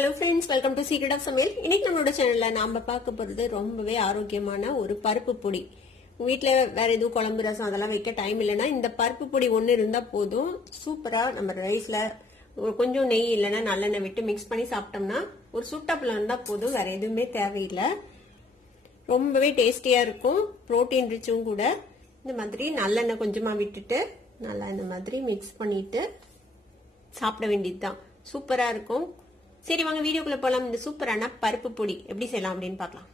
Hello friends, welcome to secret of சமையல். இன்னைக்கு நம்மளோட சேனல்ல நாம பார்க்க போறது ரொம்பவே ஆரோக்கியமான ஒரு பருப்பு பொடி. வீட்டுல வேற எதுவும் குழம்பு ரசம் அதெல்லாம் வைக்க டைம் இல்லைன்னா இந்த பருப்பு பொடி ஒன்று இருந்தா போதும். சூப்பரா நம்ம ரைஸ்ல கொஞ்சம் நெய் இல்லைன்னா நல்லெண்ணெய் விட்டு மிக்ஸ் பண்ணி சாப்பிட்டோம்னா ஒரு சூட்டாப்புல இருந்தா போதும், வேற எதுவுமே தேவையில்லை. ரொம்பவே டேஸ்டியா இருக்கும், புரோட்டீன் ரிச்சும் கூட. இந்த மாதிரி நல்லெண்ணெய் கொஞ்சமா விட்டுட்டு நல்லா இந்த மாதிரி மிக்ஸ் பண்ணிட்டு சாப்பிட வேண்டியதுதான். சூப்பரா இருக்கும். சரி வாங்க வீடியோக்குள்ள போலாம். இந்த சூப்பரான பருப்பு பொடி எப்படி செய்யலாம் அப்படின்னு பார்க்கலாம்.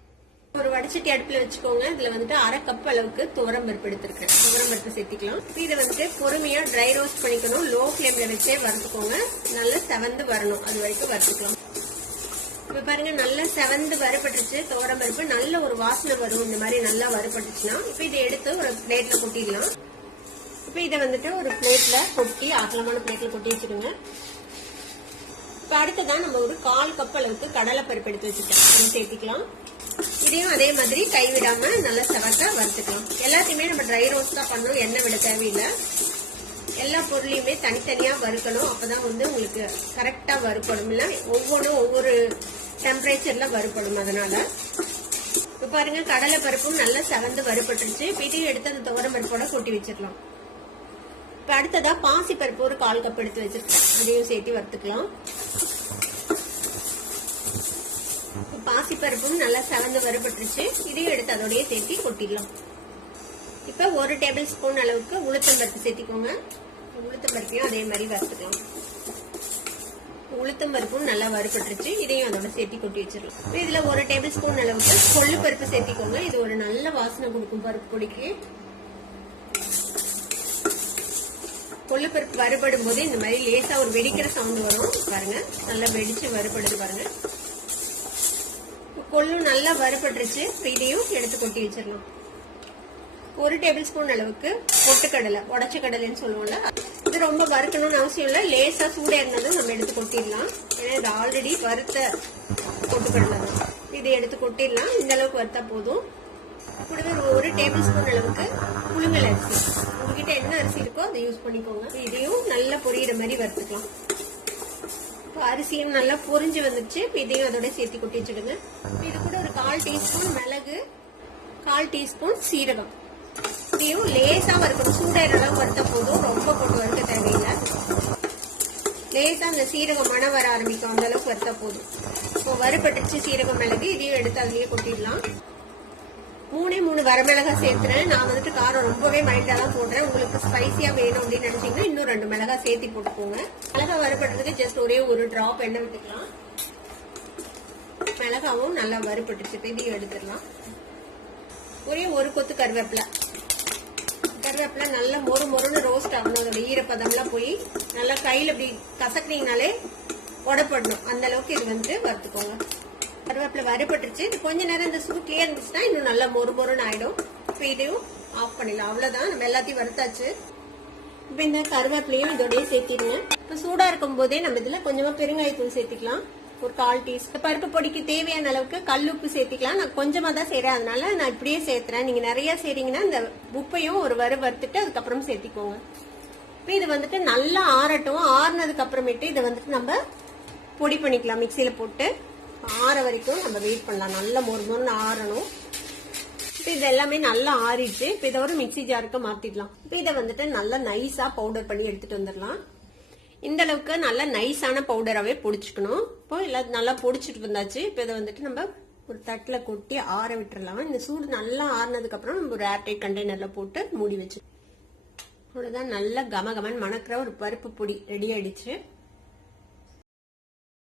ஒரு வடச்சட்டி அடுப்புல வச்சுக்கோங்க. இதுல வந்துட்டு 1/2 கப் அளவுக்கு துவரம் பருப்பு எடுத்துருக்கேன். துவரம் பருப்பு சேர்த்திக்கலாம். இதை வந்துட்டு பொறுமையா ட்ரை ரோஸ்ட் பண்ணிக்கணும். லோ ஃபிளேம்ல வச்சே வறுத்துக்கோங்க. நல்லா செவந்து வரணும், அது வரைக்கும் வறுத்துக்கலாம். இப்ப பாருங்க, நல்லா செவந்து வறுபட்டுருச்சு. துவரம் பருப்பு நல்ல ஒரு வாசனை வரும். இந்த மாதிரி நல்லா வறுபட்டுச்சுன்னா இப்ப இதை எடுத்து ஒரு பிளேட்ல கொட்டிடலாம். இப்ப இதை வந்துட்டு ஒரு பிளேட்ல கொட்டி, அகலமான பிளேட்ல கொட்டி வச்சுடுங்க. இப்ப அடுத்ததான் நம்ம ஒரு 1/4 கப் அளவுக்கு கடலை பருப்பு எடுத்து வச்சுட்டோம், அதை சேர்த்திக்கலாம். இதையும் அதே மாதிரி கைவிடாம நல்லா செவக்க வறுத்துக்கலாம். எல்லாத்தையுமே நம்ம ட்ரை ரோஸ்ட் தான் பண்ணணும், எண்ணெய் விட தேவையில்லை. எல்லா பொருளையுமே தனித்தனியா வறுக்கணும், அப்பதான் உங்களுக்கு கரெக்டா வறுப்படும். இல்ல ஒவ்வொன்றும் ஒவ்வொரு டெம்பரேச்சர்ல வறுப்படும். அதனால இப்ப பாருங்க, கடலை பருப்பும் நல்லா செவந்து வறுப்பட்டுருச்சு. இதையும் எடுத்து அந்த துவரம் பருப்போட கொட்டி வச்சிடலாம். இப்ப அடுத்ததா பாசி பருப்பு ஒரு 1/4 கப் எடுத்து வச்சிருக்கேன், அதையும் சேர்த்து வறுத்துக்கலாம். பாசி பருப்பும் நல்லா செவந்து வறுபட்டுருச்சு. இதையும் எடுத்து அதோடய சேர்த்து கொட்டிடலாம். இப்ப 1 டேபிள் ஸ்பூன் அளவுக்கு உளுத்தம் பருப்பு சேர்த்திக்கோங்க. உளுத்தம் பருப்பையும் அதே மாதிரி வறுத்துக்கலாம். உளுத்தம் பருப்பும் நல்லா வறுபட்டுருச்சு. இதையும் அதோட சேர்த்து கொட்டி வச்சிடலாம். இதுல 1 டேபிள் ஸ்பூன் அளவுக்கு கொள்ளு பருப்பு சேர்த்திக்கோங்க. இது ஒரு நல்ல வாசனை கொடுக்கும் பருப்பு பொடிக்கு. கொள்ளு பருப்பு வறுபடும் போது இந்த மாதிரி லேசா ஒரு வெடிக்கிற சவுண்ட் வரும் பாருங்க. நல்லா வெடிச்சு வறுபடுது பாருங்க. கொள்ளு நல்லா வறுபட்டுருச்சு. இதையும் எடுத்து கொட்டி வச்சிடலாம். 1 டேபிள் ஸ்பூன் அளவுக்கு பொட்டுக்கடலை, உடச்ச கடலைன்னு சொல்லுவோம்ல, இது ரொம்ப வறுக்கணும்னு அவசியம் இல்லை. லேசா சூடா இருந்ததும் நம்ம எடுத்து கொட்டிடலாம். ஏன்னா இது ஆல்ரெடி வறுத்த பொட்டுக்கடலை தான். இதை எடுத்து கொட்டிடலாம். இந்த அளவுக்கு வறுத்தா போதும். கூடவே 1 டேபிள் ஸ்பூன் அளவுக்கு புழுங்கல் அரிசி, உங்ககிட்ட என்ன அரிசி இருக்கோ அதை யூஸ் பண்ணிக்கோங்க. இதையும் நல்லா பொரியிற மாதிரி வறுத்துக்கலாம். அரிசியும் நல்லா பொரிஞ்சு வந்துச்சு. இதையும் அதோட சேர்த்து கொட்டி வச்சுடுங்க. இது கூட ஒரு 1/4 டீஸ்பூன் மிளகு, 1/4 டீஸ்பூன் சீரகம், இதையும் லேசா வறுக்கணும். சூடாயிர அளவு வறுத்த போதும், ரொம்ப போட்டு வறுக்க தேவையில்லை. லேசா அந்த சீரகம் மணம் வர ஆரம்பிக்கும், அந்த அளவுக்கு வறுத்தா போதும். இப்போ வறுபட்டுச்சு சீரகம் மிளகு, இதையும் எடுத்து அதுலயே கொட்டிடலாம். 3 வரமிளகாய் சேர்த்துறேன். நான் வந்துட்டு காரம் ரொம்பவே மைல்டா தான் போடுறேன். உங்களுக்கு ஸ்பைசியா வேணும் அப்படின்னு நினைச்சீங்கன்னா இன்னும் 2 மிளகாய் சேர்த்து போட்டுக்கோங்க. மிளகாய் வறுபடுறதுக்கு ஜஸ்ட் ஒரே ஒரு டிராப் எண்ணெய் விட்டுக்கலாம். மிளகாவும் நல்லா வறுபட்டுச்சு. இதையும் எடுத்துடலாம். ஒரே ஒரு கொத்து கருவேப்பிலை நல்லா மொறுன்னு ரோஸ்ட் ஆகணும். அதோட ஈரப்பதம்லாம் போய் நல்லா கையில இப்படி கசக்குனீங்கனாலே உடப்படணும். அந்த அளவுக்கு இது வந்துட்டு வறுத்துக்கோங்க. கருவேப்பிலை வறுபட்டுருச்சு. இது கொஞ்ச நேரம் இந்த சூட்லயே இருந்துச்சுன்னா இன்னும் நல்லா மொறுன்னு ஆயிடும். இதையும் ஆஃப் பண்ணிடலாம். அவ்வளவுதான், நம்ம எல்லாத்தையும் வறுத்தாச்சு. இப்ப இந்த கருவேப்பிலையும் இதோடய சேர்த்திடுங்க. இப்ப சூடா இருக்கும் போதே நம்ம இதுல கொஞ்சமா பெருங்காயத்தூள் சேர்த்திக்கலாம். ஒரு 1/4 டீஸ்பூன். பருப்பு பொடிக்கு தேவையான அளவுக்கு கல் உப்பு சேர்த்திக்கலாம். நான் கொஞ்சமா தான் செய்யறேன், அதனால நான் இப்படியே சேர்த்துறேன். நீங்க நிறைய செய்றீங்கன்னா இந்த உப்பையும் ஒரு வறுத்துட்டு அதுக்கப்புறம் சேர்த்திக்கோங்க. இப்ப இது வந்துட்டு நல்லா ஆறட்டும். ஆறுனதுக்கு அப்புறமேட்டு இதை வந்துட்டு நம்ம பொடி பண்ணிக்கலாம். மிக்சியில போட்டு ஆற வரைக்கும் நம்ம வெயிட் பண்ணலாம். நல்லா மொறுன்னு ஆறணும். இப்ப இது எல்லாமே நல்லா ஆறிடுச்சு. இப்ப இதை ஒரு மிக்சி ஜாருக்கு மாத்திடலாம். இப்ப இதை வந்துட்டு நல்லா நைஸா பவுடர் பண்ணி எடுத்துட்டு வந்துடலாம். இந்த அளவுக்கு நல்லா நைஸான பவுடராவே பொடிச்சுக்கணும். இப்போ எல்லாம் நல்லா பொடிச்சிட்டு வந்தாச்சு. இப்ப இதை வந்துட்டு நம்ம ஒரு தட்டுல கொட்டி ஆற விட்டுறலாம். இந்த சூடு நல்லா ஆறினதுக்கு அப்புறம் நம்ம ஒரு ஏர்டைட் கண்டெய்னர்ல போட்டு மூடி வச்சு, அவ்வளவுதான். நல்லா கமகமன் மணக்கிற ஒரு பருப்பு பொடி ரெடி ஆயிடுச்சு.